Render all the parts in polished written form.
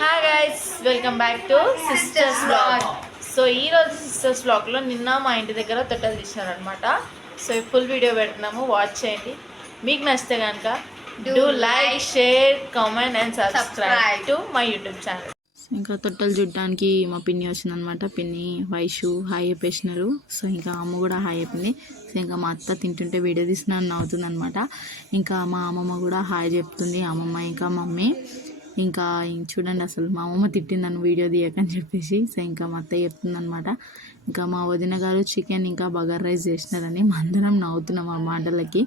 Hi guys, welcome back to sisters blog. So ఈరోజు sisters బ్లాగ్లో నిన్న మా ఇంటి దగ్గర తొట్టెలు తీసినారనమాట. సో ఈ ఫుల్ వీడియో పెడుతున్నాము, వాచ్ చేయండి. మీకు నచ్చితే కనుక do like, share, comment and subscribe to my YouTube channel. ఇంకా తొట్టెలు చూడడానికి మా పిన్ని వచ్చిందనమాట. పిన్ని వైషు హాయ్ చెప్పేసినారు. సో ఇంకా అమ్మ కూడా హాయ్ చెప్పింది. సో ఇంకా మా అత్త తింటుంటే వీడియో తీసిన నవ్వుతుంది అనమాట. ఇంకా మా అమ్మమ్మ కూడా హాయ్ చెప్తుంది, అమ్మమ్మ ఇంకా మమ్మీ. ఇంకా చూడండి, అసలు మా అమ్మమ్మ తిట్టింది నన్ను వీడియో తీయకని చెప్పేసి. సో ఇంకా మా అత్త చెప్తుంది అనమాట. ఇంకా మా వదిన గారు చికెన్ ఇంకా బగార్ రైస్ చేసినారని మా అందరం నవ్వుతున్నాం ఆ మాటలకి.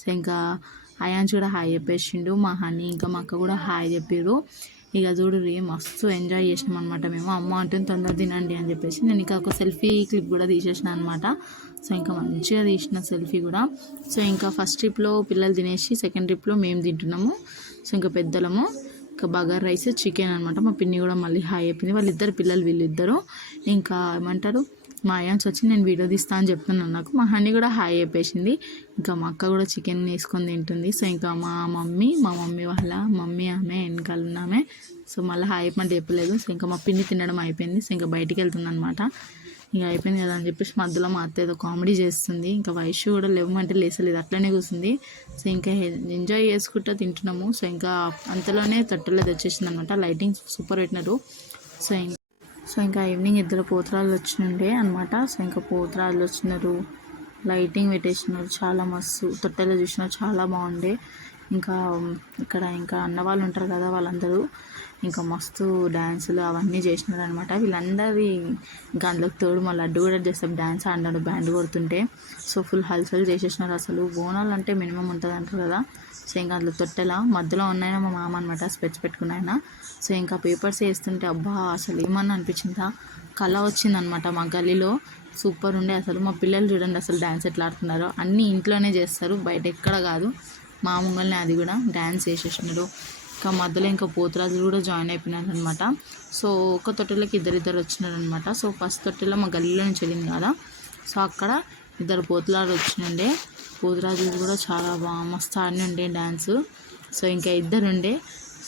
సో ఇంకా అయాన్స్ కూడా హాయ్ చెప్పేసిండు, మా హనీ ఇంకా మా అక్క కూడా హాయ్ చెప్పారు. ఇక చూడు మస్తు ఎంజాయ్ చేసినాం అనమాట మేము. అమ్మ అంటుంది తొందర తినండి అని చెప్పేసి నేను ఇంకా ఒక సెల్ఫీ క్లిప్ కూడా తీసేసిన అనమాట. సో ఇంకా మంచిగా తీసిన సెల్ఫీ కూడా. సో ఇంకా ఫస్ట్ ట్రిప్లో పిల్లలు తినేసి సెకండ్ ట్రిప్లో మేము తింటున్నాము. సో ఇంకా పెద్దలము ఇంకా బగార్ రైస్ చికెన్ అనమాట. మా పిన్ని కూడా మళ్ళీ హాయ్ చెప్పింది. వాళ్ళిద్దరు పిల్లలు వీళ్ళిద్దరు ఇంకా ఏమంటారు మా అయాన్స్ వచ్చి నేను వీడియో తీస్తా అని చెప్తున్నాను నాకు. మా హనీ కూడా హాయ్ చెప్పేసింది. ఇంకా మా అక్క కూడా చికెన్ వేసుకొని తింటుంది. సో ఇంకా మా మమ్మీ వాళ్ళ మమ్మీ ఆమె వెనకాల ఉన్నామే. సో మళ్ళీ హాయ్ చెప్పమంటే చెప్పలేదు. సో ఇంకా మా పిన్ని తినడం అయిపోయింది. సో ఇంకా బయటికి వెళ్తుంది అనమాట. ఇంకా అయిపోయింది కదా అని చెప్పేసి మధ్యలో మా అత్త ఏదో కామెడీ చేస్తుంది. ఇంకా వయసు కూడా లేవమంటే లేసలేదు, అట్లనే కూర్చుంది. సో ఇంకా ఎంజాయ్ చేసుకుంటూ తింటున్నాము. సో ఇంకా అంతలోనే తట్టలేదు వచ్చేసింది అనమాట. లైటింగ్ సూపర్ పెట్టినారు. సో ఇంకా ఈవినింగ్ ఇద్దరు పోతురాళ్ళు వచ్చినుండే అనమాట. సో ఇంకా పోతురాళ్ళు వచ్చినారు, లైటింగ్ పెట్టేసినారు, చాలా మస్తు తొట్టెలో చూసినారు, చాలా బాగుండే. ఇంకా ఇక్కడ ఇంకా అన్న వాళ్ళు ఉంటారు కదా, వాళ్ళందరూ ఇంకా మస్తు డ్యాన్సులు అవన్నీ చేసినారు అనమాట. వీళ్ళందరి ఇంకా అందులోకి తోడు మా లడ్డు కూడా చేస్తాం డ్యాన్స్ ఆడినాడు బ్యాండ్ కొడుతుంటే. సో ఫుల్ హల్చల్ చేసేసినారు. అసలు బోనాలు అంటే మినిమం ఉంటుంది అంటారు కదా. సో ఇంకా అందులో తొట్టెల మధ్యలో ఉన్నాయన మా మామ అనమాట, స్పెట్స్ పెట్టుకున్నాయన. సో ఇంకా పేపర్స్ వేస్తుంటే అబ్బా అసలు ఏమన్నా అనిపించిందా, కళ వచ్చిందనమాట మా గల్లీలో. సూపర్ ఉండే అసలు. మా పిల్లలు చూడండి అసలు డ్యాన్స్ ఎట్లా ఆడుతున్నారో. అన్నీ ఇంట్లోనే చేస్తారు, బయట ఎక్కడ కాదు. మా ముంగల్ని అది కూడా డ్యాన్స్ వేసేసినారు. ఇంకా మధ్యలో ఇంకా పోతురాజులు కూడా జాయిన్ అయిపోయినారు అనమాట. సో ఒక తొట్టెలకి ఇద్దరు వచ్చినారు అనమాట. సో ఫస్ట్ తొట్టెలో మా గల్లీలో నుంచి వెళ్ళింది కదా, సో అక్కడ ఇద్దరు పోతురాజులు వచ్చినుండే. పోతురాజులు కూడా చాలా బాగా మస్తు ఆడినుండే డ్యాన్స్. సో ఇంకా ఇద్దరు ఉండే.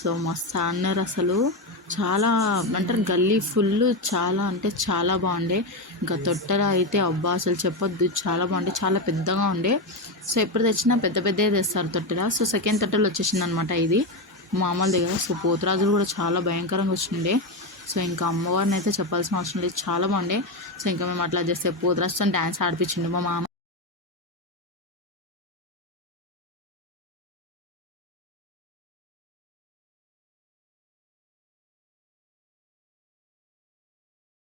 సో మస్తు ఆడినారు అసలు. చాలా అంటారు గల్లీ ఫుల్, చాలా అంటే చాలా బాగుండే. ఇంకా తొట్టెల అయితే అబ్బా అసలు చెప్పొద్దు, చాలా బాగుండే, చాలా పెద్దగా ఉండే. సో ఎప్పుడు తెచ్చినా పెద్ద పెద్దగా తెస్తారు తొట్టెల. సో సెకండ్ తొట్టెలు వచ్చేసింది అనమాట ఇది మా అమ్మల దగ్గర. సో పోతురాజులు కూడా చాలా భయంకరంగా వచ్చిండే. సో ఇంకా అమ్మవారిని అయితే చెప్పాల్సిన అవసరం లేదు, చాలా బాగుండే. సో ఇంకా మేము అట్లా చేస్తే పోతురాజుతో డ్యాన్స్ ఆడిపించిండు మా మామ